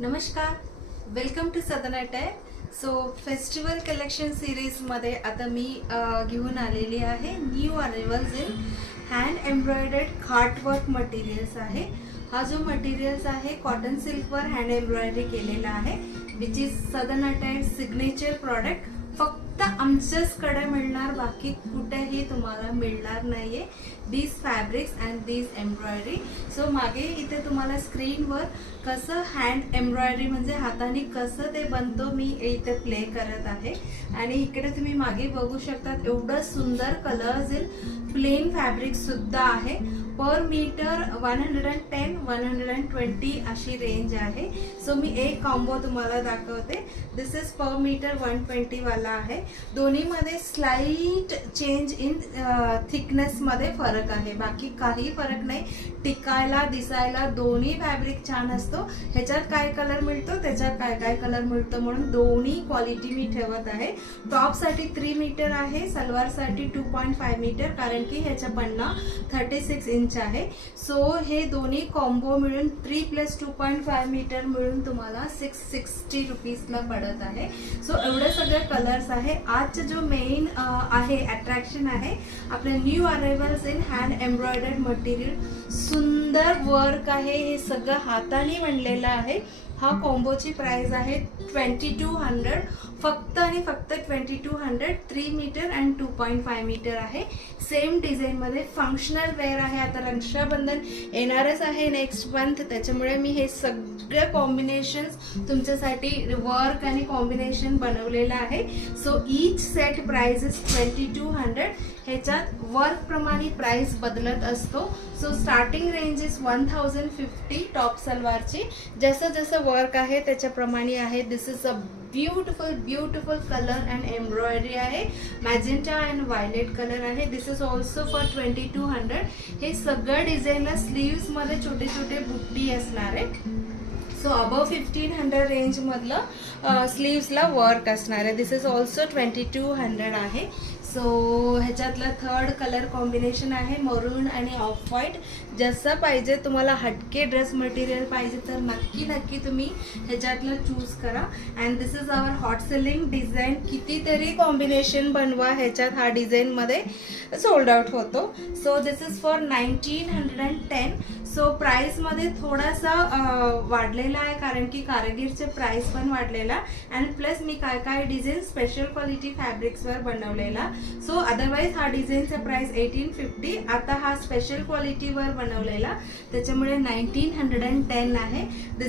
नमस्कार, welcome to Sadan attire. So festival collection सिरीजमध्ये आता मी घेऊन आलेली आहे new arrivals in hand embroidered cutwork materials आहे. हा जो मटेरियल्स आहे कॉटन सिल्कवर हँड एम्ब्रॉयडरी केलेला आहे, which is Sadan attire signature product. फक्त आमच्याचकडे मिळणार, बाकी कुठेही तुम्हाला मिळणार नाहीये these fabrics and these embroidery. So मागे इथे तुम्हाला स्क्रीनवर कसं हँड एम्ब्रॉयडरी म्हणजे हाताने कसं ते बनतो मी इथे प्ले करत आहे. आणि इकडे तुम्ही मागे बघू शकता एवढं सुंदर कलर्स इन प्लेन फॅब्रिक सुद्धा आहे. पर मीटर 110-120 अशी रेंज आहे. सो मी एक कॉम्बो तुम्हाला दाखवते. दिस इज पर मीटर 120 वाला आहे. दोन्हीमध्ये स्लाइट चेंज इन थिकनेस मध्ये फरक आहे, बाकी काही फरक नाही. टिकायला दिसायला दोन्ही फॅब्रिक छान असतो. ह्याच्यात काय कलर मिळतो, त्याच्यात काय काय कलर मिळतो, म्हणून दोन्ही क्वालिटी मी ठेवत आहे. टॉप साठी 3 मीटर आहे, सलवार साठी 2.5 मीटर, कारण की ह्याच्या पन्ना 36 इंच आहे. सो हे दोन्ही कॉम्बो मिळून 3+2.5 मीटर मिळून तुम्हाला 660 रुपीजला पडत आहे. सो एवढे सगळे कलर्स आहे. आजचा जो मेन आहे अट्रॅक्शन आहे आपले new arrivals in hand embroidered material. सुंदर वर्क आहे, हे सगळं हाताने बनलेलं आहे. हा कॉम्बोची प्राइस आहे 2200, फक्त आणि फक्त 2200. 3 मीटर अँड 2.5 मीटर आहे. सेम डिझाईन मध्ये फंक्शनल वेअर आहे. आता रक्षाबंधन येणारच आहे नेक्स्ट मंथ, त्याच्यामुळे मी हे सगळे कॉम्बिनेशन्स तुमच्यासाठी वर्क आणि कॉम्बिनेशन बनवलेलं आहे. So each set price is 2200. ह्याच्यात वर्क प्रमाणे प्राइस बदलत असतो. So starting range is 1050 top सलवारची. जसं जसं वर्क आहे त्याच्याप्रमाणे आहे. This is a beautiful colour and embroidery आहे. मॅजेंटा अँड व्हायलेट कलर आहे. This is also for 2200. हे सगळं डिझाईनला स्लीव्स मध्ये छोटे छोटे बुट्टी असणार आहे. सो अबव 1500 रेंज मधलं स्लीव्सला वर्क असणार आहे. दिस इज ऑल्सो 2200 आहे. सो ह्याच्यातलं थर्ड कलर कॉम्बिनेशन आहे मरून आणि ऑफ व्हाईट. जसं पाहिजे तुम्हाला हटके ड्रेस मटेरियल पाहिजे तर नक्की नक्की तुम्ही ह्याच्यातलं चूज करा. And this is our hot selling design. कितीतरी कॉम्बिनेशन बनवा, ह्याच्यात हा डिझाईन मध्ये सोल्ड आउट होतो. So this is for 1910. So price मध्ये थोडासा वाढलेला आहे, कारण की कारागीरचे प्राइस पण वाढलेला अँड प्लस मी काय काय डिझाईन स्पेशल क्वालिटी फॅब्रिक्सवर बनवलेला. सो अदरवाईज हा डिझाईनचा प्राइस 1850. आता हा स्पेशल क्वालिटीवर बनवलेला, त्याच्यामुळे 1910 आहे. दिस